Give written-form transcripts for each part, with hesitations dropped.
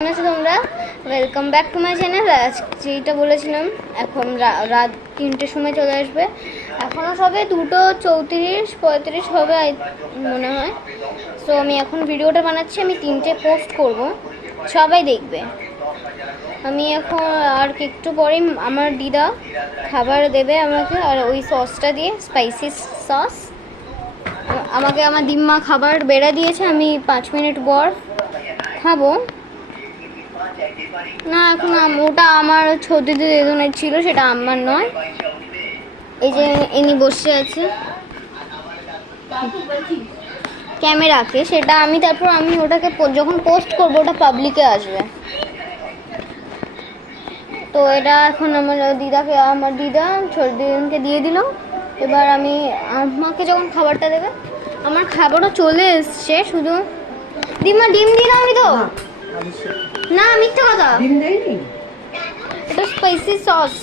কেমন আছো তোমরা? Welcome back to my channel. যেটা বলেছিলাম এখন রাত 3টের সময় চলে আসবে। এখনও সবে 2:34-35 হবে মনে হয়। সো আমি এখন ভিডিওটা বানাচ্ছি, আমি 3টে পোস্ট করব, সবাই দেখবে। আমি এখন আর একটু পরেই আমার দিদা খাবার দেবে আমাকে, আর ওই সসটা দিয়ে, স্পাইসি সস আমাকে আমার দিম্মা খাবার বেড়ে দিয়েছে। আমি 5 মিনিট পর খাবো। না, এখন ওটা আমার ছদিতে যেজনের ছিল, সেটা আমার নয়। এই যে ইনি বসে আছে ক্যামেরাকে, সেটা আমি তারপর আমি ওটাকে যখন পোস্ট করবো ওটা পাবলিকে আসবে। তো এটা এখন আমার দিদা ছোট দিদিকে দিয়ে দিল। এবার আমি আমাকে যখন খাবারটা দেবে, আমার খাবারও চলে এসছে, শুধু দিমা ডিম দিলাম আমি তো না, মিথ্যে কথা, এটা স্পাইসি সস।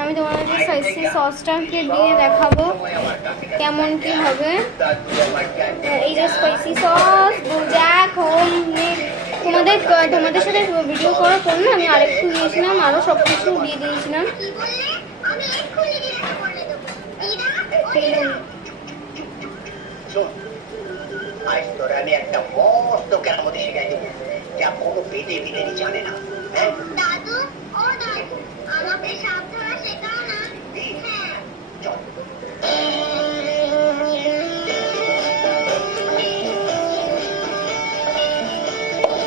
আমি তোমাদেরকে স্পাইসি সসটাকে দিয়ে দেখাবো কেমন কি হবে। এই যে স্পাইসি সস ব্লুজ্যাক হোম মেড, তোমাদের সাথে ভিডিও করার পর না আমি আরেকটু দিয়েছিলাম, আরও সব কিছু দিয়ে দিয়েছিলাম। আজ তোরা আমি একটা মস্ত কেরামতি শিখাই দেবো, যা কোনো বেদে বিদেনি জানে না। দাদু, ও দাদু, আমাকে সাপ ধরা শেখাও না। হ্যাঁ, চল।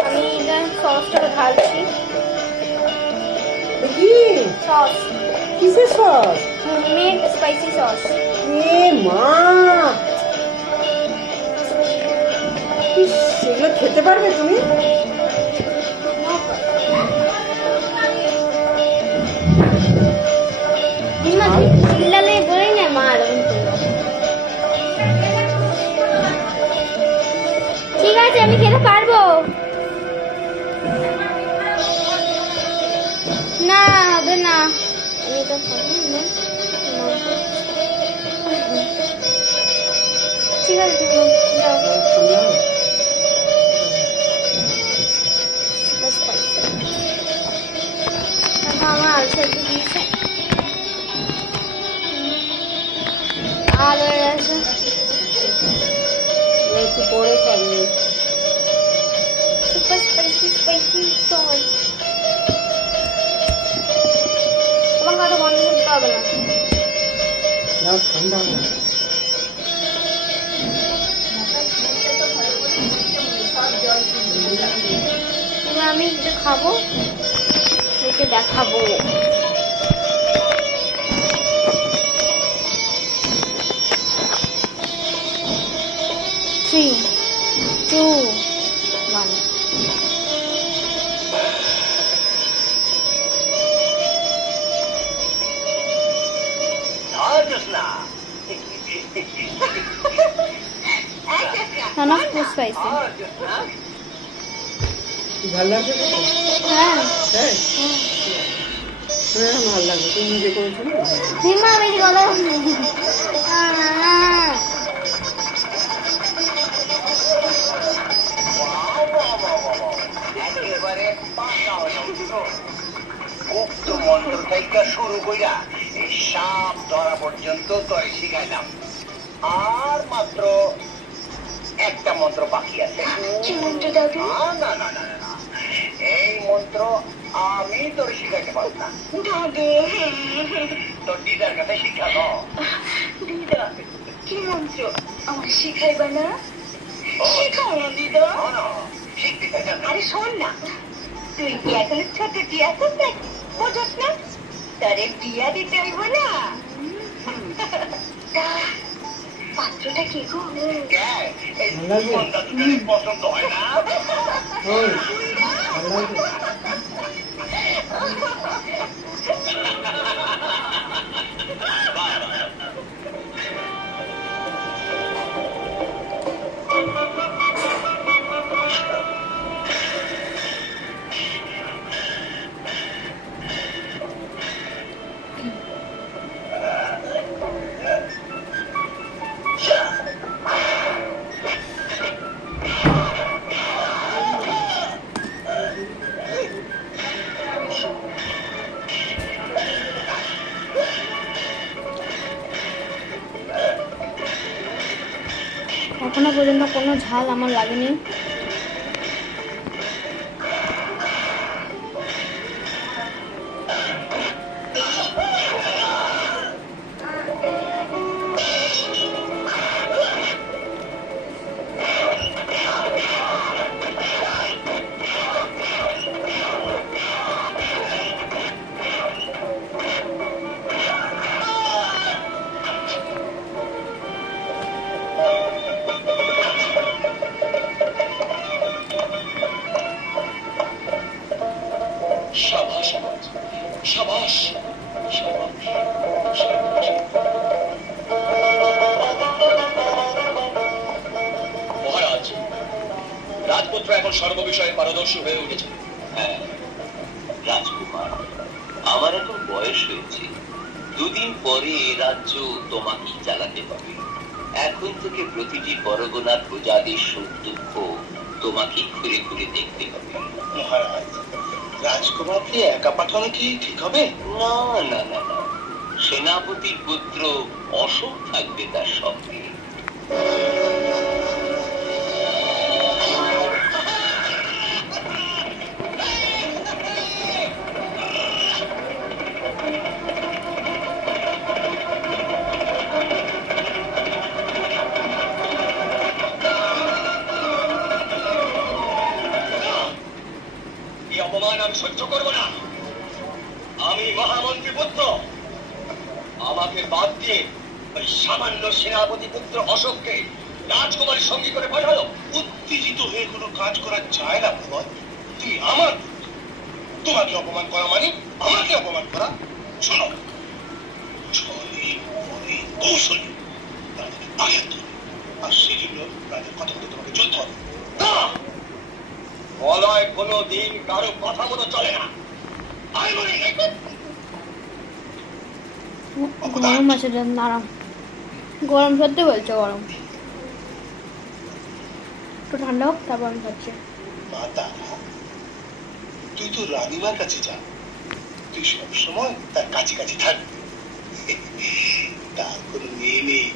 আমি এটা সসটা ঢালছি। সস কিসের সস? Homemade spicy sauce. এ মা, সেগুলো খেতে পারবে তুমি? চিল্লালে বলেই না মা এরকম করলো। ঠিক আছে, আমি খেতে পারবো। না হবে না, আমি তো খাবো না। ঠিক আছে, যাও। আমার আলসার দিয়েছে, আর হয়ে গেছে। একটু পরে খাবে। Super spicy sauce. তোমার কথা বন্ধ করতে হবে না। দাও, ঠান্ডা হবে। এবার আমি এটা খাবো, একে দেখাবো। 3, 2, 1। None of too spicy. ভালো লাগছে তো? হ্যাঁ, হ্যাঁ, ভালো লাগবে। তুমি নিজে করেছো না? দিমা বেশি গলা। একেবারে পাকা হয়ে উঠলো। গুপ্ত মন্ত্র থেকে শুরু কইরা এই সাপ ধরা পর্যন্ত তোরে শিখাইলাম। আর মাত্র একটা মন্ত্র বাকি আছে। কি মন্ত্র দাদু? না না না না, এই মন্ত্র আমি তোরে শিখাইতে পারব না। দাদু, তোর দিদার কাছে শিখাবো। দিদা কি মন্ত্র আমার শিখাইবা না? শিখাও না দিদা। শিখতে চাই না। আরে শোন না, তুই কি এখন ছোট টিয়া করতে বোঝস না? তারে বিয়া দিতে হইব না। পাত্রটা কি গো? এই মন্ত্রটা তোর পছন্দ হয় না? ওই, ভালো লাগবে? এখনো পর্যন্ত কোনো ঝাল আমার লাগেনি। সাবাস সাবাস সাবাস সাবাস। মহারাজ, রাজপুত্র এখন সর্ববিষয়ে পারদর্শী হয়ে উঠেছে। হ্যাঁ রাজকুমার, আমার এখন বয়স হয়েছে, দুদিন পরে এ রাজ্য তোমাকেই চালাতে হবে। এখন থেকে প্রতিটি পরগনার প্রজাদের সুখ দুঃখ তোমাকেই ঘুরে ঘুরে দেখতে হবে। মহারাজ, রাজকুমারকে একা পাঠানো কি ঠিক হবে? না না না না, সেনাপতির পুত্র অশোক থাকবে তার সঙ্গে। এই অপমান আমি সহ্য করব না। আমি মহামন্ত্রী পুত্র, আমাকে বাদ দিয়ে ওই সামান্য সেনাপতি পুত্র অশোককে রাজকুমারের সঙ্গী করে পাঠালো। উত্তেজিত হয়ে কোনো কাজ করা যায় না ভগবান। তুমি আমার পুত্র। তোমাকে অপমান করা মানে আমাকে অপমান করা। শোনো, ছলে বলে কৌশলে তাদেরকে আঘাত করো, আর সেজন্য তাদের কথা মতো তোমাকে চলতে হবে। না, বলয় কোনো দিন কারো কথা মতো চলে না। আমি বলি গরম আছে, দাঁড়াও। গরম সত্যি বলছে, গরম। একটু ঠান্ডা হোক তারপর আমি খাচ্ছি। মা তারা, তুই তো রানীমার কাছে যা, তুই সবসময় তার কাছে কাছে থাকবি। তার কোনো মেয়ে নেই,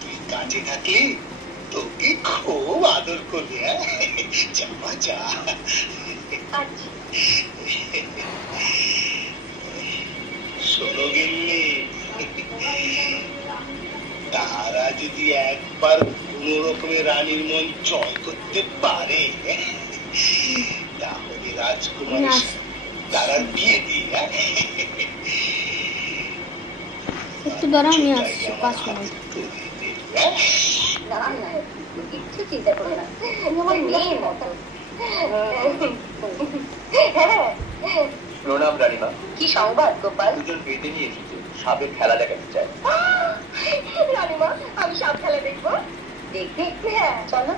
তুই কাছে থাকলে তোকে খুব আদর করবে। যা মা যা। শোনো গেলে, তারা যদি একবার কোন রকমের রানীর মন জয় করতে পারে, তাহলে রাজকুমারী তারার বিয়ে দিয়ে একটু দাঁড়াও, আমি আসছি 5 মিনিট। না না, কিচ্ছু চিন্তা করো না, তুমি আমার মেয়ের মতো। হ্যাঁ, প্রণাম রানীমা। কি সংবাদ গোপাল? দুজন বেঁধে নিয়ে এসেছে, সাপের খেলা দেখাতে চায়। রানীমা, আমি সাপ খেলা দেখবো। দেখবে? হ্যাঁ চলো।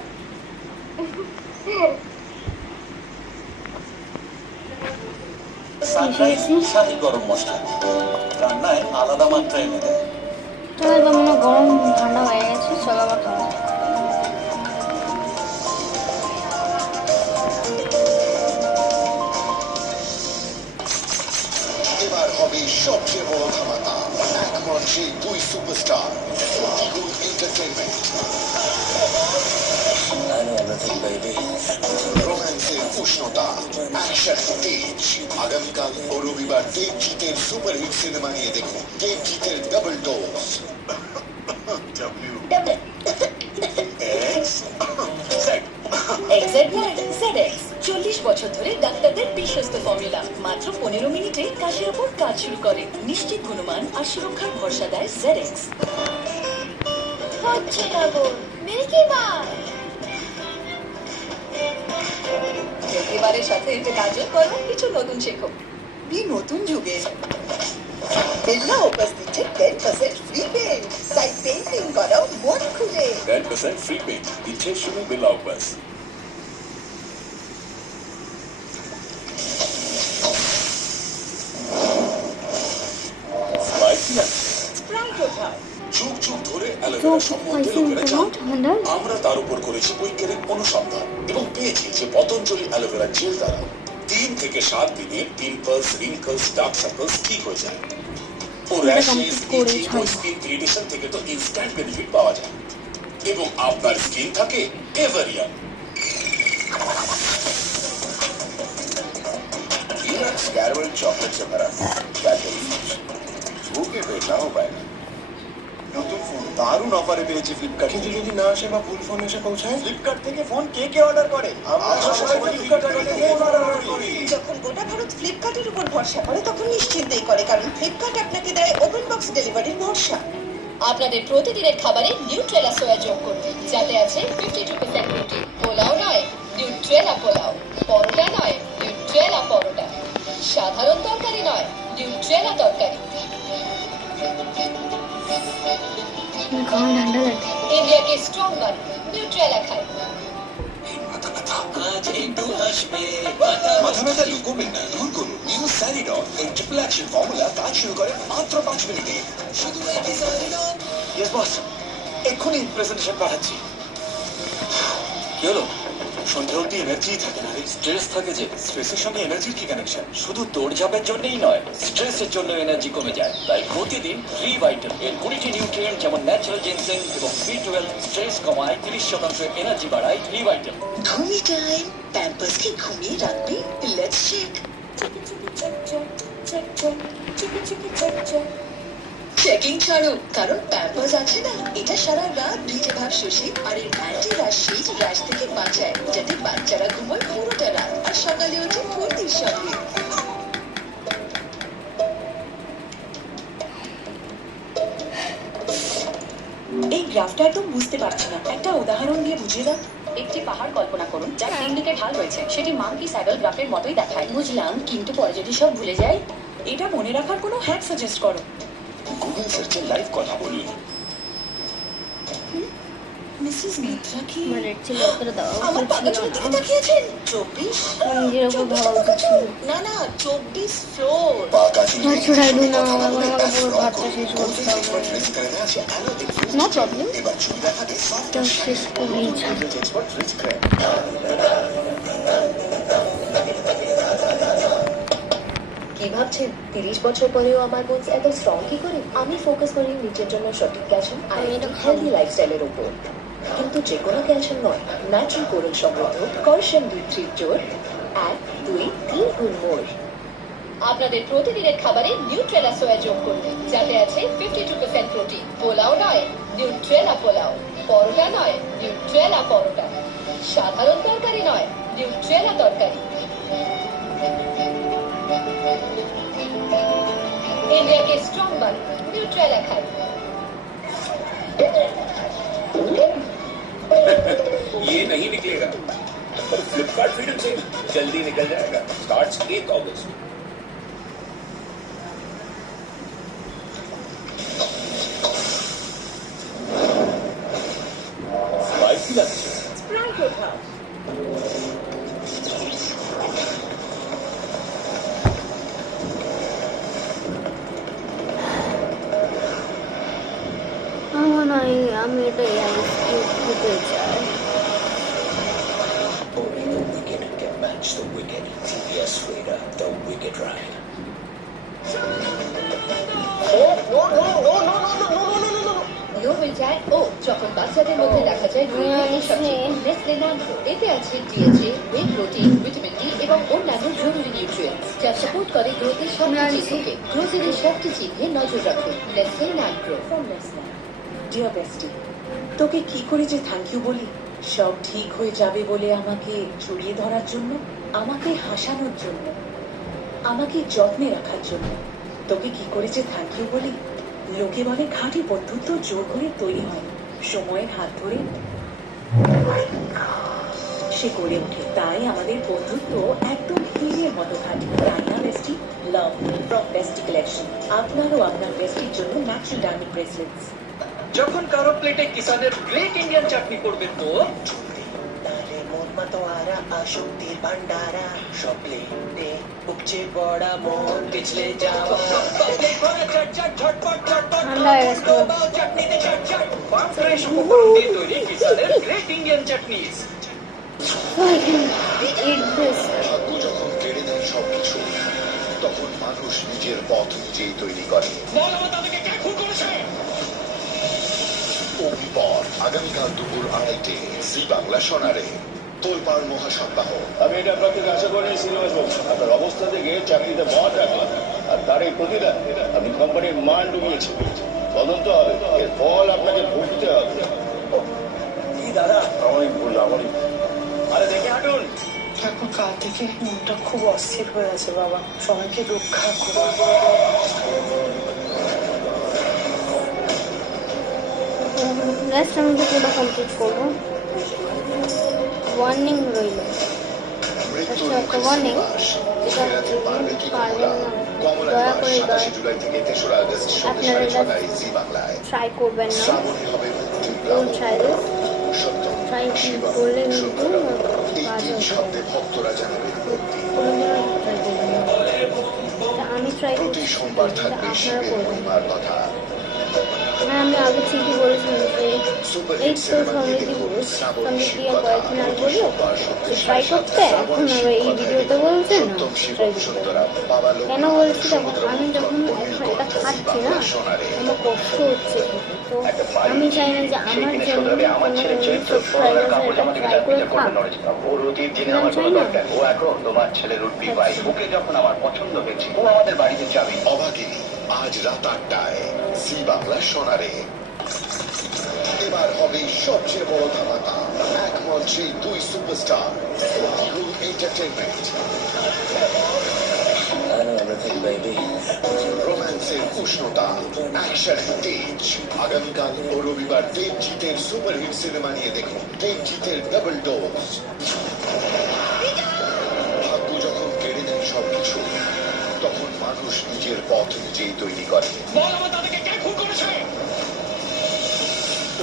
সানরাইজ শাহী গরম মশলা রান্নায় আলাদা মাত্রা এনে দেয়। চলো, এবার মনে হয় গরম ঠান্ডা হয়ে গেছে, চলো আবার খাবো। এবার হবে সবচেয়ে বড় ধামাকা, এক মঞ্চে 2 সুপারস্টার, ইগল এন্টারটেইনমেন্ট। রোম্যান্সের উষ্ণতা, অ্যাকশন তেজ। আগামীকাল ও রবিবার দেবজিতের সুপারহিট সিনেমা নিয়ে দেখুন দেবজিতের ডাবল ডোজ। ZX 40 বছর ধরে ডাক্তারদের বিশ্বস্ত ফর্মুলা, মাত্র 15 মিনিটে কাশির উপর কাজ শুরু করে। নিশ্চিত গুণমান আর সুরক্ষার ভরসা দেয় ZX। হচ্ছে না গো, মিল্কি বার। এবারের সাথে এতে কাজও করো, কিছু নতুন শেখো। এই নতুন যুগে বিড়লা ওপাস দিচ্ছে 10% ফ্রি পেন্ট, তাই পেন্টিং করাও মন খুলে। 10% free pay দিচ্ছে শুধু বিড়লা অভ্যাস। স্প্রাইট ওঠা যুগ যুগ ধরে তো অ্যালোভেরা সম্বন্ধে পাইছেন লোকেরা তোমার জানতো। ঠান্ডা? আমরা তার উপর করেছি বৈজ্ঞানিক অনুসন্ধান এবং পেয়েছি যে পতঞ্জলি অ্যালোভেরা জেল দ্বারা 3 থেকে 7 দিনে পিম্পলস, রিঙ্কলস, ডার্ক সার্কলস ঠিক হয়ে যায়। ও এটা র্যাশেস, complete করে ইচিং ও ছাড়বো। স্কিন ইরিটেশন থেকে তো ইনস্ট্যান্ট বেনিফিট পাওয়া যায়। এবং আপনার স্কিন থাকে এভারিয়ান। পিনাটস ক্যারামেল চকলেট से भरा ক্যাডবেরি বুকে পেয়ে নাও পায় না। নতুন ফোন দারুণ অফারে পেয়েছি ফ্লিপকার্ট। কিন্তু যদি না আসে বা ভুল ফোন এসে পৌঁছায়? ফ্লিপকার্ট থেকে ফোন কে কে অর্ডার করে? আমরা সবাই ফ্লিপকার্ট থেকে ফোন অর্ডার করি। যখন গোটা ভারত ফ্লিপকার্টের উপর ভরসা করে তখন নিশ্চিন্তেই করে, কারণ ফ্লিপকার্ট আপনাকে দেয় ওপেন বক্স ডেলিভারির ভরসা। আপনাদের প্রতিদিনের খাবারে নিউট্রেলা সোয়া যোগ করুন, যাতে আছে 52% প্রোটিন। পোলাও নয়, নিউট্রেলা পোলাও। পরোটা নয়, নিউট্রেলা পরোটা। সাধারণ তরকারি নয়, নিউট্রেলা তরকারি। খাওয়া ঠান্ডা লাগে। ইন্ডিয়াকে স্ট্রং বানান, নিউট্রেলা খাই। মাথা ব্যথা লুকোবেন না, দূর করুন নিউ স্যারিডন। এই ট্রিপল অ্যাকশন ফর্মুলা কাজ শুরু করে মাত্র 5 মিনিটে। শুধু একটি স্যারিডন। ইয়েস বস, এক্ষুনি প্রেজেন্টেশন পাঠাচ্ছি। কি হলো? সন্ধ্যে অব্দি এনার্জি থাকে না, স্ট্রেস থাকে। যে স্ট্রেসের সঙ্গে এনার্জির কি কানেকশন? শুধু দৌড়ঝাঁপের জন্যই নয়, স্ট্রেসের জন্য এনার্জি কমে যায়। তাই প্রতিদিন রিভাইটাল এর 20টি নিউট্রিয়েন্ট যেমন ন্যাচারাল জিনসেন এবং B12 স্ট্রেস কমায়, 30% এনার্জি বাড়ায়। রিভাইটাল। ঘুমি টাইম, প্যাম্পাসকে ঘুমিয়ে রাখবে। Let's shake. চেকিং ছাড়ো, কারণ প্যাম্পাস আছে না, এটা সারা রাত ভিজে ভাব শোষে আর এর অ্যান্টি র্যাশ শিট র্যাশ থেকে বাঁচায়, যাতে বাচ্চারা ঘুমোয় পুরোটা রাত আর সকালে ওঠে ফুর্তির সঙ্গে। এই গ্রাফটা একদম বুঝতে পারছি না, একটা উদাহরণ দিয়ে বুঝিয়ে দাও। একটি পাহাড় কল্পনা করুন যার তিন দিকে ঢাল রয়েছে। সেটি মাঙ্কি স্যাডল গ্রাফের মতোই দেখায়। বুঝলাম, কিন্তু পরে যদি সব ভুলে যাই? এটা মনে রাখার কোনো হ্যাক সাজেস্ট করো। গুগল সার্চে লাইভ কথা বলুন। মিসেস মিত্রা কি আমার রেড ছিল করে দেওয়া আমার উচিত ছিল পাগল দিকে না। তাকিয়েছেন? 24? আমার নিজের উপর ভাবা উচিত ছিল। না না, 24 ফ্লোর। আর ছোড়াই দিন না, আমাকে পুরো ভাতটা শেষ করতে হবে। নো প্রবলেম, তো শেষ করেইছি। কি ভাবছেন 30 বছর পরেও আমার বোনস এত স্ট্রং কি করে? আমি ফোকাস করি নিজের জন্য সঠিক ক্যালসিয়াম আর আমি এটা হেলদি লাইফস্টাইলের উপর। কিন্তু যে কোনো ক্যালসিয়াম নয়, ন্যাচারাল কোরাল সমৃদ্ধ ক্যালসিয়াম D3 জোর 1, 2, 3 গুণ মোর। আপনাদের প্রতিদিনের খাবারে নিউট্রেলা সোয়া যোগ করুন, যাতে আছে 52% প্রোটিন। পোলাও নয়, নিউট্রেলা পোলাও। পরোটা নয়, নিউট্রেলা পরোটা। সাধারণ তরকারি নয়, নিউট্রেলা তরকারি। इंडिया के स्ट्रॉन्ग बन न्यूट्रेला खाई। ये नहीं निकलेगा, पर फ्लिपकार्ट फ्रीडम से जल्दी निकल जाएगा। स्टार्ट्स 1 अगस्त। स्पाइसी लगছে। स्प्राइट उठाओ। আমার নয়, আমি এটা খেতে চাই। Only the wicked can match the wicked. TBS Raider, the wicked ride. লো হয়ে যায় ও যখন বাচ্চাদের মধ্যে দেখা যায় নেসলে নানকো। এতে আছে DHA, whey protein, vitamin D এবং অন্যান্য জরুরি নিউট্রিয়েন্টস, যা সাপোর্ট করে গ্রোথের সব চিহ্নকে। গ্রোথের সবটি চিহ্নে নজর রাখুন। নেসলে নানকো ফ্রম নেসলে। ডিয়ার বেস্টি, তোকে কি করে যে থ্যাংক ইউ বলি? সব ঠিক হয়ে যাবে বলে আমাকে জড়িয়ে ধরার জন্য, আমাকে হাসানোর জন্য, আমাকে যত্নে রাখার জন্য। তোকে কি করে যে থ্যাংক ইউ বলি? লোকে বলে খাঁটি বন্ধুত্ব জোর করে তৈরি হয়, সময়ের হাত ধরে সে গড়ে ওঠে। তাই আমাদের বন্ধুত্ব একদম হিরের মতো খাঁটি। তাই না বেস্টি? Love from বেস্টি collection. আপনারও আপনার বেস্টির জন্য ন্যাচারাল ডায়মন্ড ব্রেসলেটস। যখন কারো প্লেটে কিষানের গ্রেট ইন্ডিয়ান চাটনি করবে তো আসক্তির ভান্ডারা সব প্লেটে উপচে পড়া মন পিছলে যাওয়া। ঠান্ডা হয়ে গেছে। চাটনিতে চটচট ফ্রেশ উপকরণ দিয়ে তৈরি কিষানের great Indian chutney. Eat this. ভাগ্য যখন কেড়ে নেয় সবকিছু, তখন মানুষ নিজের পথ নিজেই তৈরি করে। অগ্নিপথ আগামীকাল দুপুর 2:30 জি বাংলা সোনারে তোলপাড় মহাসপ্তাহ। আমি এটা আপনার থেকে আশা করি শ্রীনিবাস বাবু। আপনার অবস্থা থেকে চাকরিতে মহা টাকা আর তার এই প্রতিদান আপনি কোম্পানির মান ডুবিয়েছেন। তদন্ত হবে, এর ফল আপনাকে ভুগতে হবে। কি দাদা, অনেক ভুল অনেক। আরে দেখে হাঁটুন। এখন কাল থেকে মনটা খুব অস্থির হয়ে আছে বাবা, সবাইকে রক্ষা করো। লাস্ট আমি পুরো কমপ্লিট করবো। ওয়ার্নিং রইল, মৃত্যুর একটা মুখে ওয়ার্নিং, শ্রীনিবাস যেটা ফেরাতে পারবে কি পারবেন কমলা? না। কমলার দয়া মাস করে 27 জুলাই থেকে 3রা আগস্ট সন্ধ্যে আপনারা 6:30 জি বাংলায়। ট্রাই করবেন না, শ্রাবণী হবে মুক্তির don't try this. Satyam try Shivam করলে কিন্তু সুন্দরম। এই কাজ 3 হবে। শব্দে ভক্তরা জানাবেন মুক্তি। কোনোদিনও ট্রাই করবেন না। এটা আমি ট্রাই প্রতি করছি, সোমবার এটা থাকবে আপনারা শিবের করবেন। মহিমার কথা। হ্যাঁ, আমি আগে ঠিকই বলেছিলাম যে সুপার এই হিট তো সিনেমা দিয়ে সমিতি দেখুন শ্রাবণী সমিতি শিবকথা। কয়েকদিন আগে প্রতি বলিও সোমবার সন্ধ্যে ট্রাই 7:30 করতে, এখন শ্রাবণী আবার এই শিবকথায় ভিডিওতে বলছে না সত্যম ট্রাই শিবম করতে। সুন্দরম বাবা কেন লোকনাথ বলছি দেখো, সমুদ্র আমি যখন মন্থন এখন অনিল এটা কণ্ঠ জি খাচ্ছি না, বাংলা সোনারে। আমার কষ্ট হচ্ছে খেতে। তো আমি চাই না যে আমার জন্য আমার ছেলে চরিত্র সাবস্ক্রাইবার এটা ট্রাই করে খাক। ওর অতীত জেনে আমি আমার চাই কোনো না। দরকার নেই। ও এখন তোমার ছেলের উঠবি পাই। ওকে যখন আমার পছন্দ হয়েছে, ও আমাদের বাড়িতে যাবে। অভাগিনী আজ রাত 8টায় জি বাংলা সোনারে। এবার হবে সবচেয়ে বড় ধামাকা, এক মঞ্চে 2 সুপারস্টার, ইগল এন্টারটেইনমেন্ট। রোম্যান্সের উষ্ণতা, অ্যাকশনের তেজ। আগামীকাল ও রবিবার দেবজিতের সুপারহিট সিনেমা নিয়ে দেখুন দেবজিতের ডাবল ডোজ। ভাগ্য যখন কেড়ে নেয় সবকিছু, তখন মানুষ নিজের পথ নিজেই তৈরি করে। বল আমার দাদাকে কে খুন করেছে?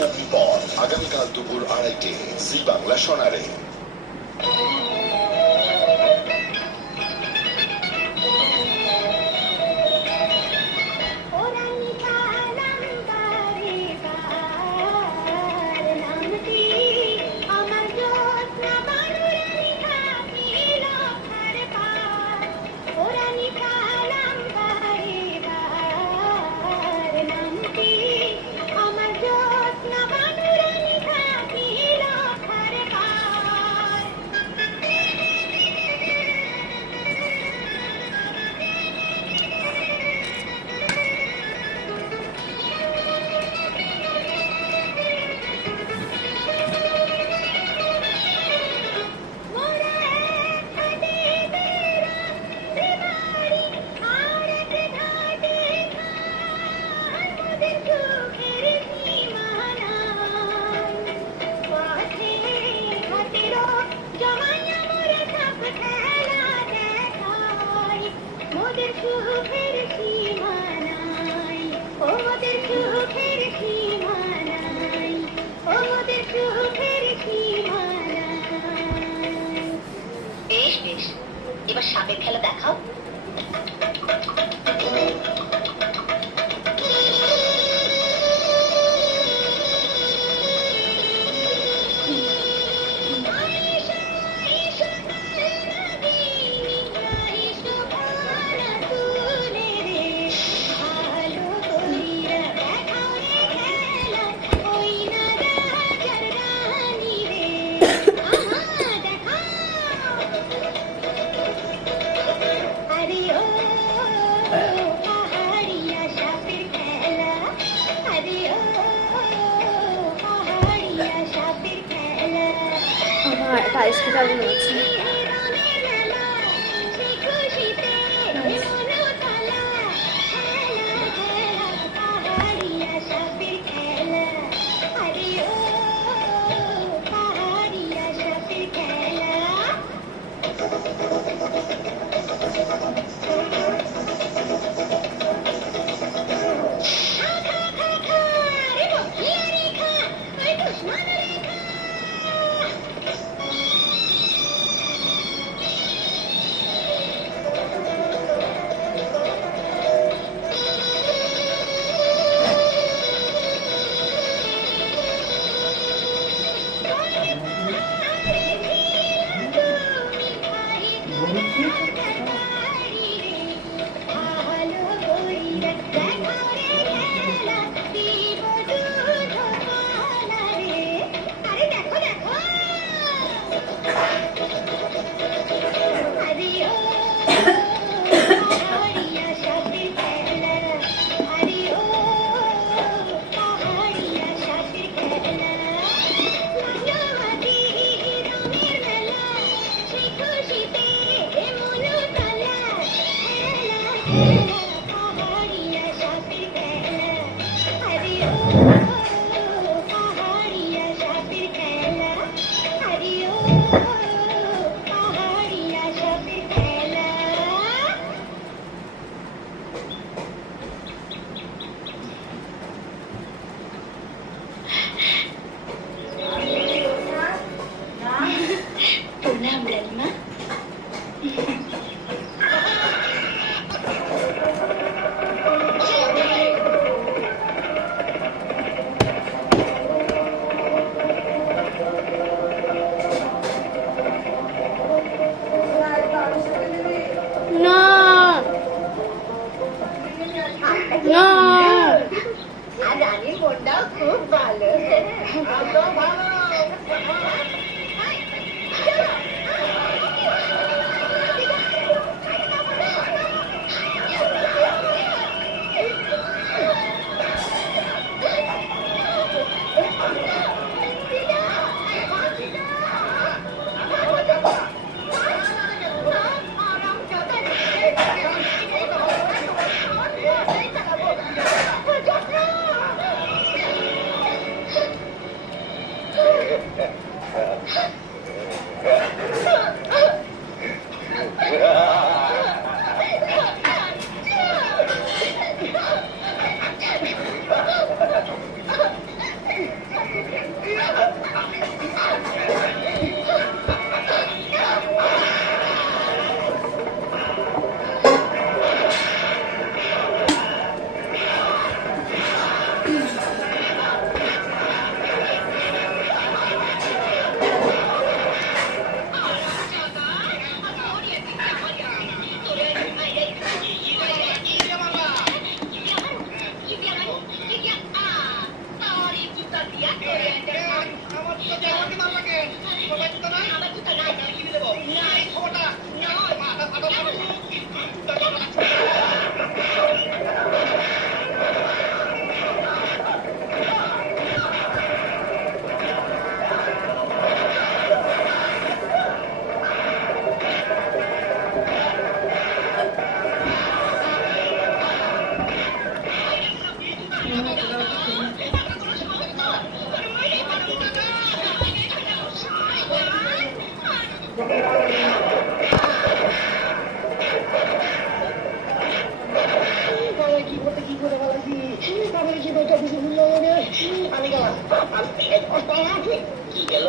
অগ্নিপথ আগামীকাল দুপুর 2:30 জি বাংলা সোনারে। বেশ বেশ, এবার সাপের খেলা দেখাও। আমার একটা আইসক্রিম মনে হচ্ছে। কি গেল